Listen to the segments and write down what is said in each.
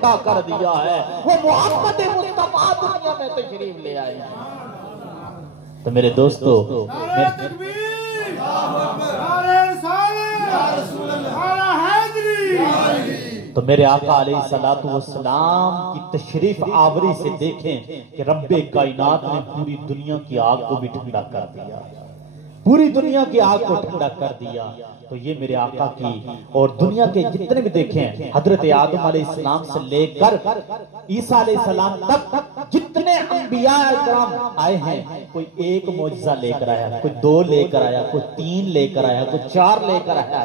کر دیا ہے، وہ محمد مصطفیٰ دنیا میں تشریف لے آئے ہیں۔ تو میرے دوستو، تو میرے آقا علیہ السلام کی تشریف آوری سے دیکھیں کہ رب کائنات نے پوری دنیا کی آگ کو بھی ٹھنڈا کر دیا، پوری دنیا کی آگ کو ٹھنڈا کر دیا۔ تو یہ میرے آقا کی اور دنیا کے جتنے بھی دیکھیں، حضرت آدم علیہ السلام سے لے کر عیسیٰ علیہ السلام تک جتنے انبیاء اکرام آئے ہیں، کوئی ایک معجزہ لے کر آیا، کوئی 2 لے کر آیا، کوئی 3 لے کر آیا، کوئی 4 لے کر آیا،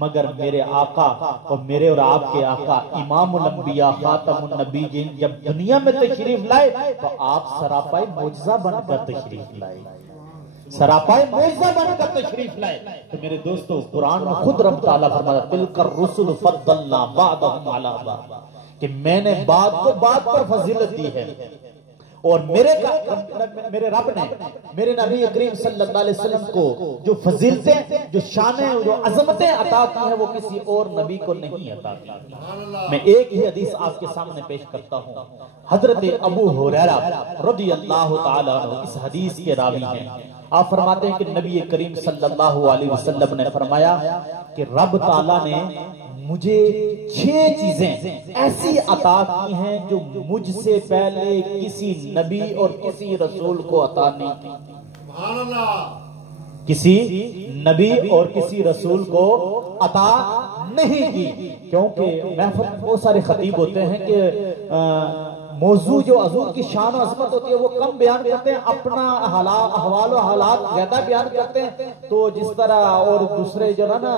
مگر میرے آقا اور میرے اور آپ کے آقا امام الانبیاء خاتم النبیین جب دنیا میں تشریف لائے تو آپ سراپائے معجزہ بن کر تشریف لائے، سراپائے معجزہ بن کر تشریف لائے۔ تو میرے دوستو، قرآن میں خود رب تعالیٰ فرماتا تلک الرسل فضلنا بعضهم علی بعض، کہ میں نے بعض کو بعض پر فضیلت دی ہے، اور میرے رب نے میرے نبی کریم صلی اللہ علیہ وسلم کو جو فضیلتیں، جو شانیں، جو عظمتیں عطا کی ہیں، وہ کسی اور نبی کو نہیں عطا کی۔ میں ایک ہی حدیث آپ کے سامنے پیش کرتا ہوں۔ حضرت ابو ہریرہ رضی اللہ تعالیٰ عنہ اس حدیث کے راوی ہیں۔ آپ فرماتے ہیں کہ نبی کریم صلی اللہ علیہ وسلم نے فرمایا کہ رب تعالیٰ نے مجھے 6 چیزیں ایسی عطا کی ہیں جو مجھ سے پہلے کسی نبی اور کسی رسول کو عطا نہیں کی، کسی نبی اور کسی رسول کو عطا نہیں کی۔ کیونکہ محفل میں بہت سارے خطیب ہوتے ہیں کہ موضوع جو حضور کی شان و عظمت ہوتی ہے وہ کم بیان کرتے ہیں، اپنا احوال و حالات زیادہ بیان کرتے ہیں۔ تو جس طرح اور دوسرے جو نا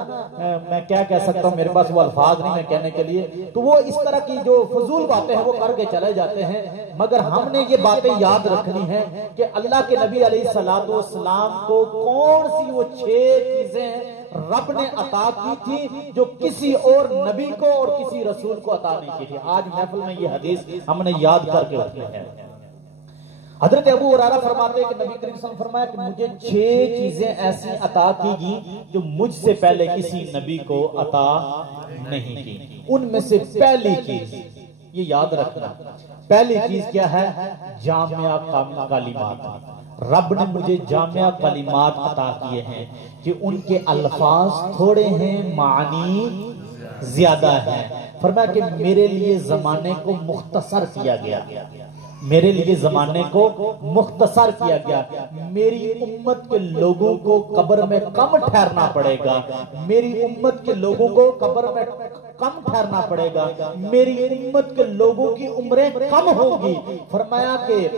میں کیا کہہ سکتا ہوں، میرے پاس وہ الفاظ نہیں میں کہنے کے لیے، تو وہ اس طرح کی جو فضول باتیں ہیں وہ کر کے چلے جاتے ہیں۔ مگر ہم نے یہ باتیں یاد رکھنی ہیں کہ اللہ کے نبی علیہ السلام کو کون سی وہ 6 چیزیں رب نے عطا کی تھی جو کسی اور نبی کو اور کسی رسول کو عطا نہیں کی تھی۔ آج محفل میں یہ حدیث ہم نے یاد کر کے رکھنی ہے۔ حضرت ابو ہریرہ فرماتے ہیں کہ نبی کریم صلی اللہ علیہ وسلم نے فرمایا کہ مجھے 6 چیزیں ایسی عطا کی گئی جو مجھ سے پہلے کسی نبی کو عطا نہیں کی۔ ان میں سے پہلی چیز یہ یاد رکھنا، پہلی چیز کیا ہے؟ جامعہ کلمات۔ رب نے مجھے جامعہ کلمات عطا کیے ہیں کہ ان کے الفاظ تھوڑے ہیں، معنی زیادہ ہیں۔ فرمایا کہ میرے لیے زمانے کو مختصر کیا گیا، میرے لیے زمانے کو مختصر کیا گیا۔ میری امت کے لوگوں کو قبر میں کم ٹھہرنا پڑے گا، میری امت کے لوگوں کو قبر میں کم ٹھہرنا پڑے گا، میری امت کے لوگوں کی عمریں کم ہوگی۔ فرمایا کہ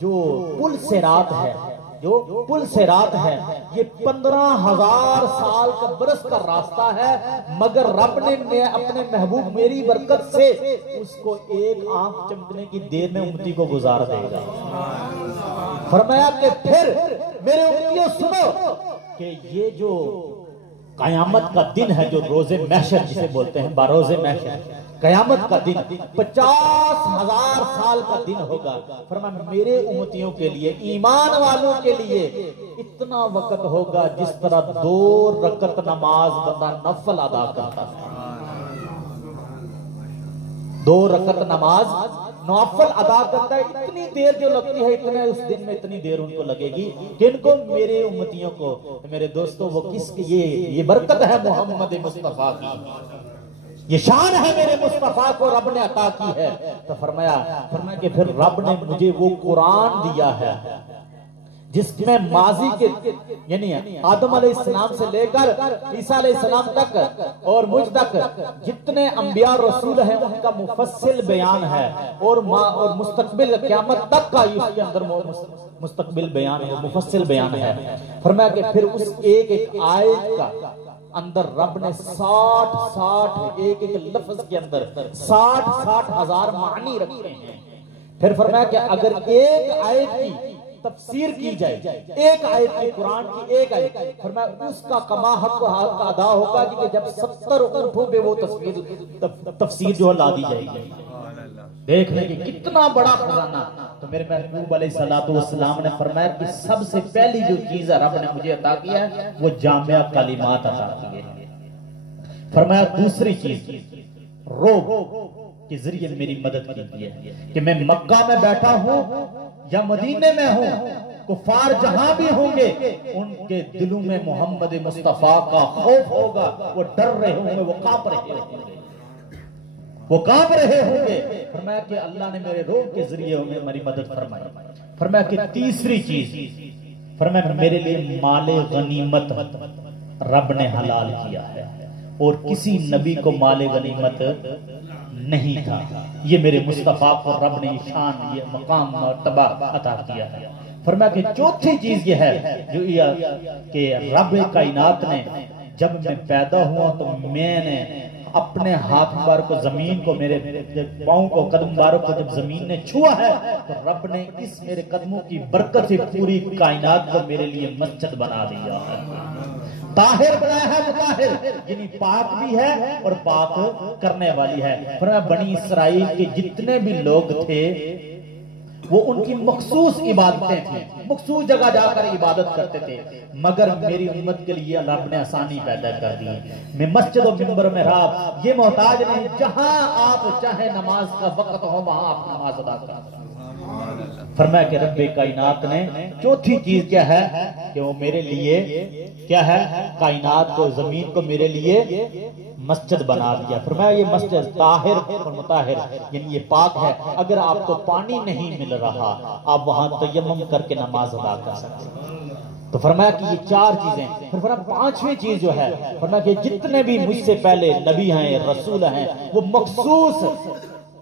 جو پل صراط ہے، جو پل صراط ہے، یہ 15,000 سال کا برس کا راستہ ہے، مگر رب نے اپنے محبوب میری برکت سے اس کو ایک آنکھ چمکنے کی دیر میں امتی کو گزار دے گا۔ فرمایا کہ پھر میرے امتیوں سنو کہ یہ جو قیامت کا دن ہے، جو روز محشر جسے بولتے ہیں، باروز محشر، قیامت کا دن 50,000 سال کا دن ہوگا۔ فرمایا میرے امتیوں کے لیے، ایمان والوں کے لیے اتنا وقت ہوگا جس طرح 2 رکعت نماز بندہ نفل ادا کرتا ہے، 2 رکعت نماز نوافل ادا کرتا ہے، اتنی دیر جو لگتی ہے اتنے اس دن میں اتنی دیر ان کو لگے گی۔ کن کو؟ میرے امتیوں کو۔ میرے دوستو، وہ کس کی؟ یہ برکت ہے محمد مصطفیٰ کی، یہ شان ہے میرے مصطفیٰ کو رب نے عطا کی ہے۔ تو فرمایا کہ پھر رب نے مجھے وہ قرآن دیا ہے جس میں ماضی کے یعنی آدم علیہ السلام سے لے کر عیسیٰ علیہ السلام تک اور مجھ تک جتنے انبیاء رسول ہیں ان کا مفصل بیان ہے، اور مستقبل قیامت تک کا اس کے اندر مستقبل بیان ہے، مفصل بیان ہے۔ فرمایا کہ پھر اس ایک ایک آیت کا اندر رب نے 60 ایک لفظ کے اندر 60 ہزار معنی رکھے ہیں۔ پھر فرمایا کہ اگر ایک آیت کی تفسیر کی جائے، ایک آیت کی قرآن کی ایک آیت، فرمایا اس کا کما حق ادا ہوگا کہ جب 70 اونٹوں پہ وہ تفسیر جو لا دی جائے گی۔ دیکھ لیں کہ کتنا بڑا خزانہ۔ تو میرے محبوب علیہ السلام نے فرمایا کہ سب سے پہلی جو چیز رب نے مجھے عطا کیا ہے وہ جامعہ کلمات عطا کی ہے۔ فرمایا دوسری چیز روب، کے ذریعے میری مدد کی ہے کہ میں مکہ میں بیٹھا ہوں یا مدینے میں ہوں، کفار جہاں بھی ہوں گے ان کے دلوں میں محمد مصطفیٰ کا خوف ہوگا، وہ ڈر رہے ہوں گے، وہ کانپ رہے ہوں گے، فرمایا کہ اللہ نے میرے روح کے ذریعے میری مدد فرمائی۔ فرمایا کہ تیسری چیز، فرمایا میرے لیے مال غنیمت رب نے حلال کیا ہے، اور کسی نبی کو مال غنیمت نہیں تھا، یہ میرے مصطفیٰ کو رب نے شان، یہ مقام مرتبہ عطا کیا ہے۔ فرمایا کہ چوتھی چیز یہ ہے جو کہ رب کائنات نے جب میں پیدا ہوا تو میں نے اپنے ہاتھ مبارک کو زمین کو، میرے پاؤں کو، قدم مبارک کو جب زمین نے چھوا ہے تو رب نے اس میرے قدموں کی برکت سے پوری کائنات کو میرے لیے مسجد بنا دیا ہے، طاہر بنایا ہے، مطہر یعنی پاک بھی ہے اور پاک کرنے والی ہے۔ فرمایا بنی اسرائیل کے جتنے بھی لوگ تھے وہ ان کی مخصوص عبادتیں تھیں، مخصوص جگہ جا کر عبادت کرتے تھے، مگر میری امت کے لیے رب نے آسانی پیدا کر دی، میں مسجد و منبر محراب یہ محتاج نہیں، جہاں آپ چاہے نماز کا وقت ہو وہاں آپ نماز ادا کر۔ فرمایا کہ رب کائنات نے چوتھی چیز کیا ہے کہ وہ میرے لیے کیا ہے، کائنات کو، زمین کو میرے لیے مسجد بنا دیا۔ فرمایا یہ مسجد طاہر اور مطہر یعنی یہ پاک ہے، اگر آپ کو پانی نہیں مل رہا آپ وہاں تیمم کر کے نماز ادا کر سکتے۔ تو فرمایا کہ یہ چار چیزیں، پھر فرمایا پانچویں چیز جو ہے، فرمایا کہ جتنے بھی مجھ سے پہلے نبی ہیں، رسول ہیں، وہ مخصوص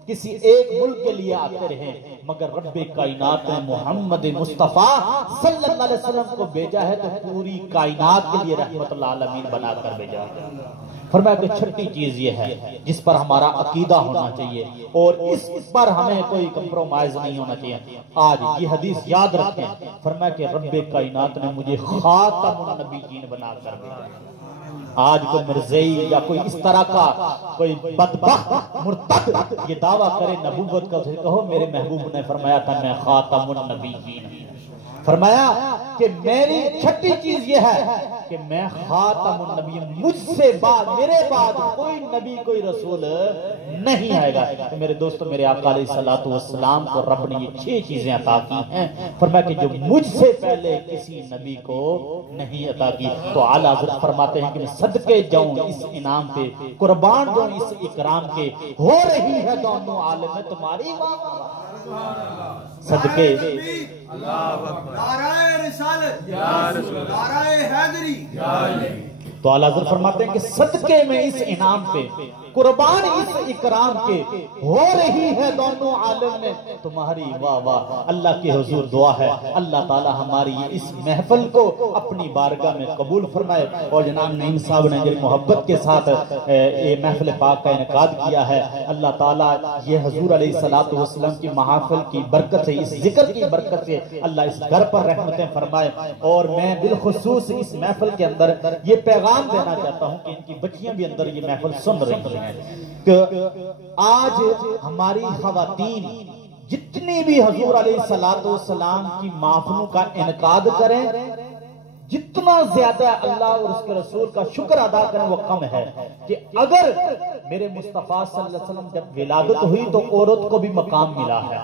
کسی ایک ملک کے لیے آتے رہے، مگر رب کائنات نے محمد مصطفیٰ صلی اللہ علیہ وسلم کو بھیجا ہے تو پوری کائنات کے لیے رحمت العالمین بنا کر بھیجا ہے۔ فرمایا کہ چھٹی چیز یہ ہے جس پر ہمارا عقیدہ ہونا چاہیے اور اس پر ہمیں کوئی کمپرومائز نہیں ہونا چاہیے۔ آج یہ حدیث یاد رکھیں، فرمایا کہ رب کائنات نے مجھے خاتم النبیین بنا کر بھیجا ہے۔ آج کوئی مرزئی یا کوئی اس طرح کا کوئی بدبخت مرتد یہ دعویٰ کرے نبوت کا، کہو میرے محبوب نے فرمایا تھا میں خاتم النبیین، فرمایا کہ میری چھٹی چیز یہ ہے کہ میں خاتم النبیین، مجھ سے بعد، میرے بعد کوئی نبی کوئی رسول نہیں آئے گا۔ تو میرے دوستو، میرے آقا علیہ الصلوۃ والسلام کو رب نے یہ 6 چیزیں عطا کی ہیں، فرمایا کہ جو مجھ سے پہلے کسی نبی کو نہیں عطا کی۔ تو اعلیٰ حضرت فرماتے ہیں کہ میں صدقے جاؤں اس انعام پہ، قربان جاؤں اس اکرام کے، ہو رہی ہے دونوں عالم میں تمہاری صدقے۔ نعرہ رسالت، نعرہ حیدری۔ تو اعلیٰ حضرت فرماتے ہیں کہ صدقے میں اس انعام پہ، قربان اس اکرام کے، ہو رہی ہے دونوں عالم میں تمہاری واہ واہ۔ اللہ کے حضور دعا ہے اللہ تعالی ہماری اس محفل کو اپنی بارگاہ میں قبول فرمائے، اور جناب نعیم صاحب نے جب محبت کے ساتھ یہ محفل پاک کا انعقاد کیا ہے، اللہ تعالیٰ یہ حضور علیہ الصلوۃ والسلام کی محافل کی برکت سے، اس ذکر کی برکت سے اللہ اس گھر پر رحمتیں فرمائے۔ اور میں بالخصوص اس محفل کے اندر یہ پیغام دینا چاہتا ہوں کہ ان کی بچیاں بھی اندر یہ محفل سن رہی ہیں کہ آج ہماری خواتین جتنی بھی حضور علیہ الصلوۃ والسلام کی محفلوں کا انعقاد کریں، جتنا زیادہ اللہ اور اس کے رسول کا شکر ادا کریں وہ کم ہے، کہ اگر میرے مصطفیٰ صلی اللہ علیہ وسلم جب ولادت ہوئی تو عورت کو بھی مقام ملا ہے،